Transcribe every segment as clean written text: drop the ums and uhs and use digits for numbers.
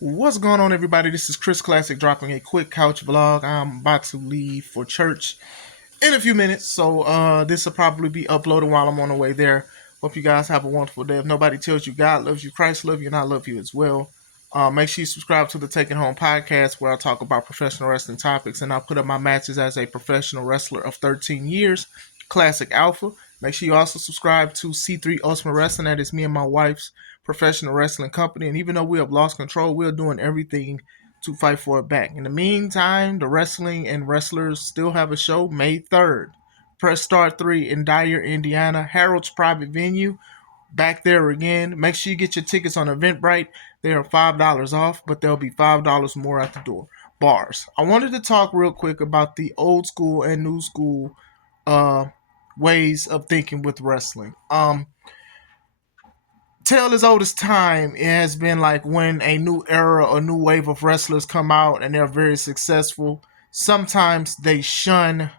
What's going on, everybody? This is Chris Classic dropping a quick couch vlog. I'm about to leave for church in a few minutes, so this will probably be uploaded while I'm on the way there. Hope you guys have a wonderful day. If nobody tells you God loves you, Christ loves you, and I love you as well, make sure you subscribe to the Taking Home podcast, where I talk about professional wrestling topics, and I'll put up my matches as a professional wrestler of 13 years, Classic Alpha. Make sure you also subscribe to C3 Ultimate Wrestling. That is me and my wife's professional wrestling company. And even though we have lost control, we're doing everything to fight for it back. In the meantime, the wrestling and wrestlers still have a show May 3rd. Press Start 3 in Dyer, Indiana. Harold's private venue. Back there again. Make sure you get your tickets on Eventbrite. They are $5 off, but there'll be $5 more at the door. Bars. I wanted to talk real quick about the old school and new school ways of thinking with wrestling. Tale as old as time, it has been like when a new era or new wave of wrestlers come out and they're very successful, sometimes they shun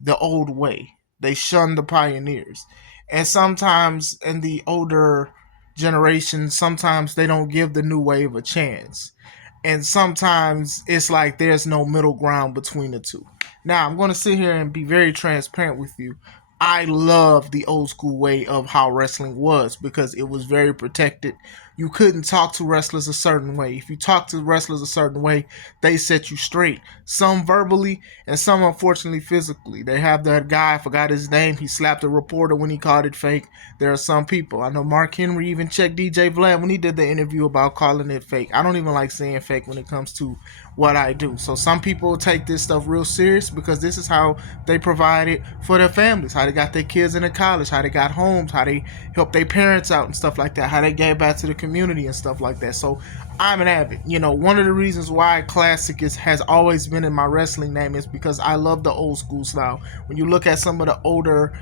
the old way. They shun the pioneers. And sometimes in the older generation, sometimes they don't give the new wave a chance. And sometimes it's like there's no middle ground between the two. Now, I'm going to sit here and be very transparent with you. I love the old school way of how wrestling was because it was very protected. You couldn't talk to wrestlers a certain way. If you talk to wrestlers a certain way, they set you straight. Some verbally and some unfortunately physically. They have that guy, I forgot his name, he slapped a reporter when he called it fake. There are some people. I know Mark Henry even checked DJ Vlad when he did the interview about calling it fake. I don't even like saying fake when it comes to what I do. So some people take this stuff real serious because this is how they provided for their families, how they got their kids into college, how they got homes, how they helped their parents out and stuff like that, how they gave back to the community and stuff like that. So I'm an avid. One of the reasons why Classic has always been in my wrestling name is because I love the old school style. When you look at some of the older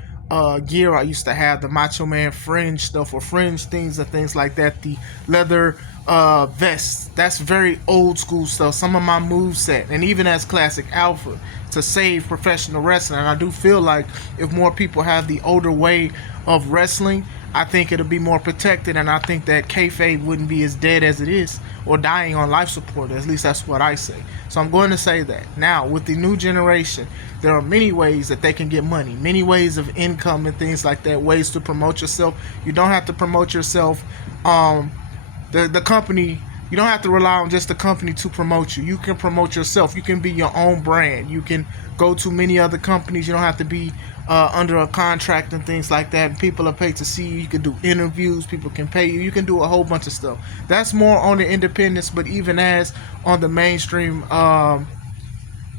gear I used to have, the Macho Man fringe stuff or fringe things and things like that, the leather vests, that's very old school stuff. Some of my moveset, and even as Classic Alpha, to save professional wrestling. And I do feel like if more people have the older way of wrestling, I think it'll be more protected, and I think that kayfabe wouldn't be as dead as it is or dying on life support. At least that's what I say. So I'm going to say that. Now, with the new generation, there are many ways that they can get money, many ways of income and things like that, ways to promote yourself. You don't have to promote yourself. The company, you don't have to rely on just the company to promote you. You can promote yourself. You can be your own brand. You can go to many other companies. You don't have to be under a contract and things like that. People are paid to see you. You can do interviews. People can pay you. You can do a whole bunch of stuff. That's more on the independence, but even as on the mainstream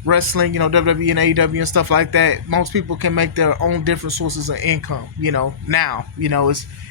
wrestling, WWE and AEW and stuff like that, most people can make their own different sources of income. Now,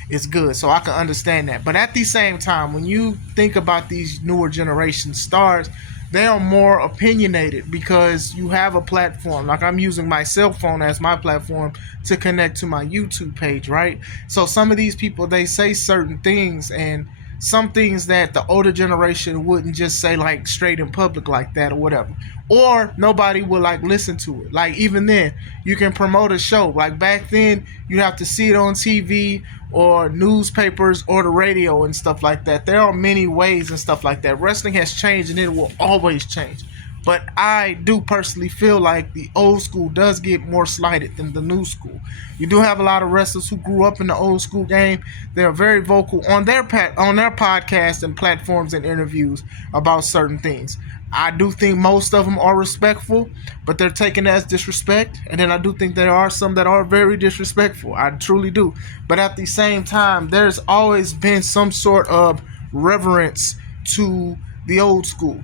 it's good. So I can understand that. But at the same time, when you think about these newer generation stars, they are more opinionated because you have a platform. Like I'm using my cell phone as my platform to connect to my YouTube page, right? So some of these people, they say certain things, and some things that the older generation wouldn't just say like straight in public like that or whatever, or nobody would like listen to it. Like even then you can promote a show. Like back then you have to see it on TV or newspapers or the radio and stuff like that. There are many ways and stuff like that. Wrestling has changed and it will always change. But I do personally feel like the old school does get more slighted than the new school. You do have a lot of wrestlers who grew up in the old school game. They are very vocal on their podcasts and platforms and interviews about certain things. I do think most of them are respectful, but they're taken as disrespect. And then I do think there are some that are very disrespectful. I truly do. But at the same time, there's always been some sort of reverence to the old school.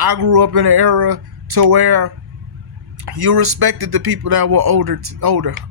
I grew up in an era to where you respected the people that were older.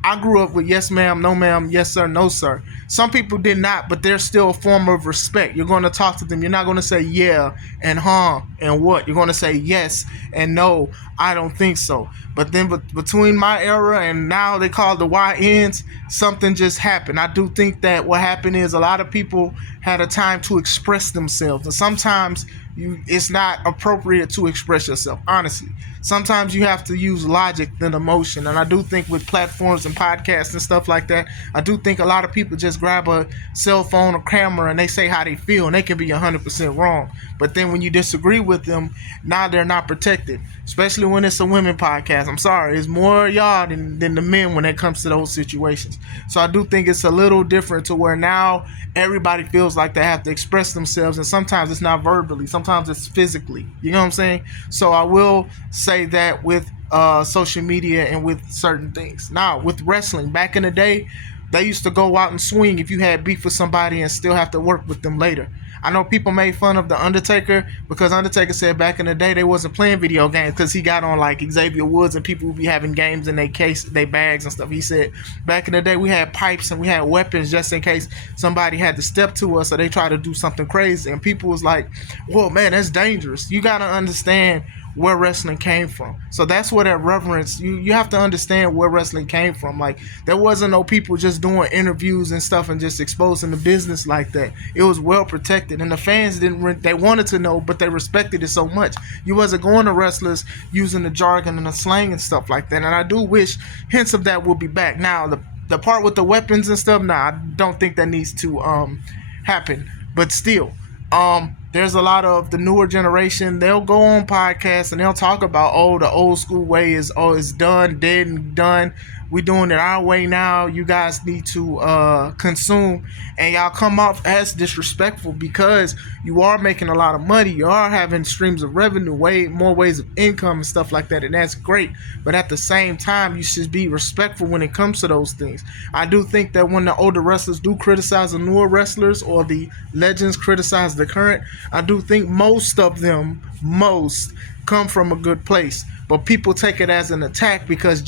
I grew up with yes ma'am, no ma'am, yes sir, no sir. Some people did not, but there's still a form of respect. You're going to talk to them. You're not going to say yeah and huh and what. You're going to say yes and no, I don't think so. But then between my era and now they call the YNs, something just happened. I do think that what happened is a lot of people had a time to express themselves. And sometimes it's not appropriate to express yourself, honestly. Sometimes you have to use logic than emotion. And I do think with platforms and podcasts and stuff like that, I do think a lot of people just grab a cell phone or camera and they say how they feel, and they can be 100% wrong. But then when you disagree with them, now they're not protected, especially when it's a women podcast. I'm sorry, it's more y'all than the men when it comes to those situations. So I do think it's a little different to where now everybody feels like they have to express themselves, and sometimes it's not verbally, sometimes it's physically. You know what I'm saying? So I will say that with social media and with certain things. Now, with wrestling, back in the day, they used to go out and swing if you had beef with somebody and still have to work with them later. I know people made fun of The Undertaker because Undertaker said back in the day they wasn't playing video games because he got on like Xavier Woods and people would be having games in their case, their bags and stuff. He said back in the day we had pipes and we had weapons just in case somebody had to step to us or they try to do something crazy. And people was like, "Whoa, man, that's dangerous." You got to understand where wrestling came from. So that's where that reverence, you have to understand where wrestling came from. Like, there wasn't no people just doing interviews and stuff and just exposing the business like that. It was well protected, and the fans they wanted to know, but they respected it so much. You wasn't going to wrestlers using the jargon and the slang and stuff like that. And I do wish hints of that will be back. Now, the part with the weapons and stuff, I don't think that needs to happen. But still, there's a lot of the newer generation, they'll go on podcasts and they'll talk about, the old school way is done, dead and done. We doing it our way now. You guys need to consume, and y'all come off as disrespectful because you are making a lot of money. You are having streams of revenue, way more ways of income and stuff like that, and that's great. But at the same time, you should be respectful when it comes to those things. I do think that when the older wrestlers do criticize the newer wrestlers or the legends criticize the current, I do think most come from a good place. But people take it as an attack because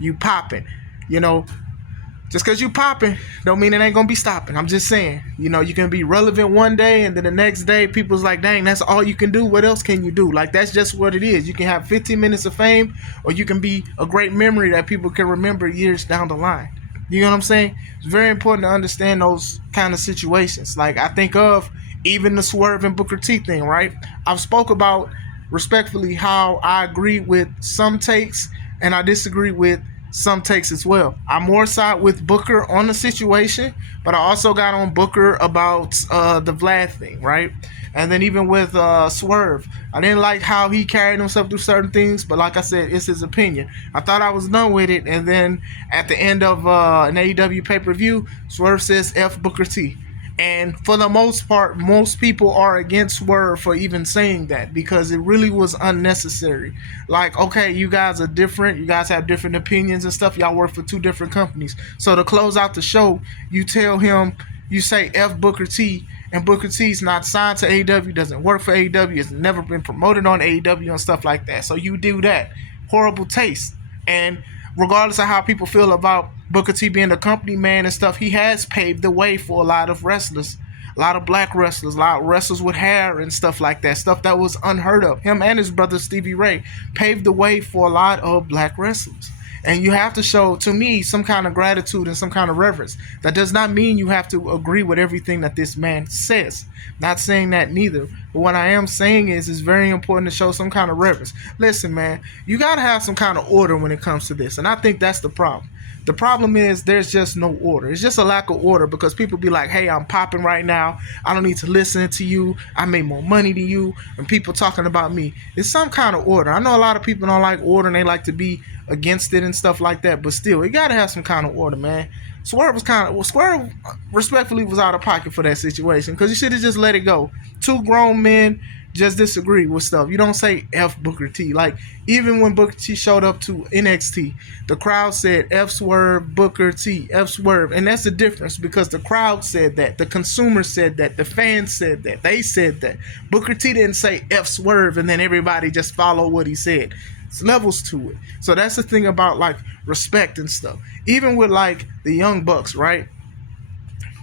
you popping, just because you popping don't mean it ain't gonna be stopping. I'm just saying, you can be relevant one day and then the next day people's like, dang, that's all you can do. What else can you do? Like, that's just what it is. You can have 15 minutes of fame, or you can be a great memory that people can remember years down the line. You know what I'm saying? It's very important to understand those kind of situations. Like, I think of even the Swerve and Booker T thing, right? I've spoke about respectfully how I agree with some takes and I disagree with some takes as well. I more side with Booker on the situation, but I also got on Booker about the Vlad thing, right? And then even with Swerve, I didn't like how he carried himself through certain things, but like I said, it's his opinion. I thought I was done with it, and then at the end of an AEW pay-per-view, Swerve says F Booker T. And for the most part, most people are against Swerve for even saying that because it really was unnecessary. Like, okay, you guys are different. You guys have different opinions and stuff. Y'all work for two different companies. So to close out the show, you tell him, you say F Booker T, and Booker T's not signed to AEW, doesn't work for AEW, has never been promoted on AEW and stuff like that. So you do that. Horrible taste. And regardless of how people feel about Booker T being a company man and stuff, he has paved the way for a lot of wrestlers, a lot of black wrestlers, a lot of wrestlers with hair and stuff like that, stuff that was unheard of. Him and his brother Stevie Ray paved the way for a lot of black wrestlers. And you have to show, to me, some kind of gratitude and some kind of reverence. That does not mean you have to agree with everything that this man says. Not saying that neither. But what I am saying is it's very important to show some kind of reverence. Listen, man, you got to have some kind of order when it comes to this. And I think that's the problem. The problem is there's just no order. It's just a lack of order because people be like, hey, I'm popping right now. I don't need to listen to you. I make more money than you. And people talking about me. It's some kind of order. I know a lot of people don't like order and they like to be against it and stuff like that. But still, you got to have some kind of order, man. Swerve respectfully was out of pocket for that situation because you should have just let it go. Two grown men just disagree with stuff. You don't say F Booker T. Like, even when Booker T showed up to NXT, the crowd said F Swerve, Booker T, F Swerve. And that's the difference because the crowd said that. The consumer said that. The fans said that. They said that. Booker T didn't say F Swerve and then everybody just followed what he said. It's levels to it. So that's the thing about, like, respect and stuff. Even with, like, the Young Bucks, right?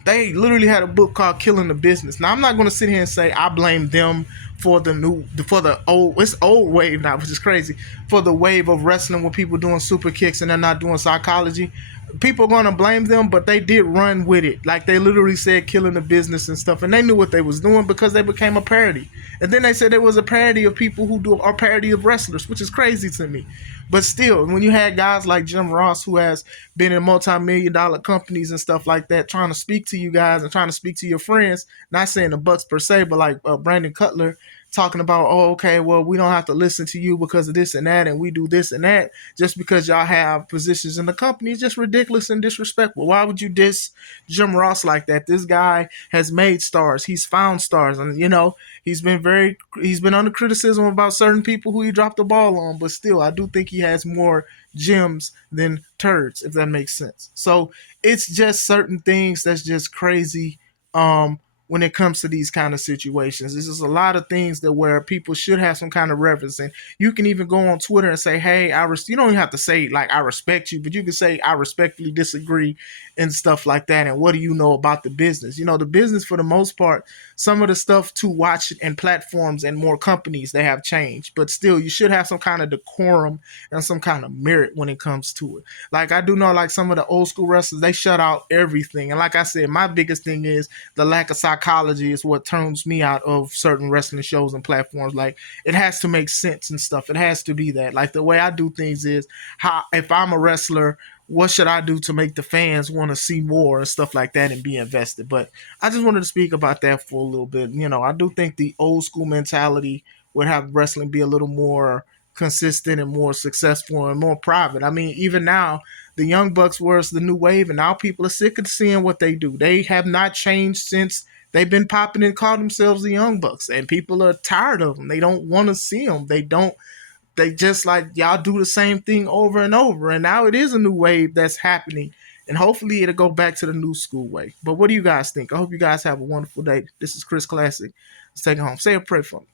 They literally had a book called Killing the Business. Now, I'm not going to sit here and say I blame them for the old wave now, which is crazy, for the wave of wrestling with people doing super kicks and they're not doing psychology. People are going to blame them, but they did run with it. Like, they literally said Killing the Business and stuff, and they knew what they was doing because they became a parody. And then they said there was a parody of people who do a parody of wrestlers, which is crazy to me. But still, when you had guys like Jim Ross, who has been in multi-million dollar companies and stuff like that, trying to speak to you guys and trying to speak to your friends, not saying the Bucks per se, but like Brandon Cutler talking about, oh, okay, well, we don't have to listen to you because of this and that, and we do this and that just because y'all have positions in the company. It's just ridiculous and disrespectful. Why would you diss Jim Ross like that? This guy has made stars. He's found stars, and he's been under criticism about certain people who he dropped the ball on, but still, I do think he has more gems than turds, if that makes sense. So it's just certain things that's just crazy. When it comes to these kind of situations, there's just a lot of things that where people should have some kind of reverence, and you can even go on Twitter and say, "Hey, you don't even have to say like I respect you, but you can say I respectfully disagree," and stuff like that. And what do you know about the business? The business for the most part, some of the stuff to watch and platforms and more companies they have changed, but still, you should have some kind of decorum and some kind of merit when it comes to it. Like I do know, like some of the old school wrestlers, they shut out everything, and like I said, my biggest thing is the lack of psychology is what turns me out of certain wrestling shows and platforms. Like it has to make sense and stuff. It has to be that. Like the way I do things is how if I'm a wrestler, what should I do to make the fans want to see more and stuff like that and be invested? But I just wanted to speak about that for a little bit. I do think the old school mentality would have wrestling be a little more consistent and more successful and more private. I mean, even now, the Young Bucks was the new wave, and now people are sick of seeing what they do. They have not changed since they've been popping and call themselves the Young Bucks, and people are tired of them. They don't want to see them. They just like y'all do the same thing over and over. And now it is a new wave that's happening. And hopefully it'll go back to the new school way. But what do you guys think? I hope you guys have a wonderful day. This is Chris Classic. Let's take it home. Say a prayer for me.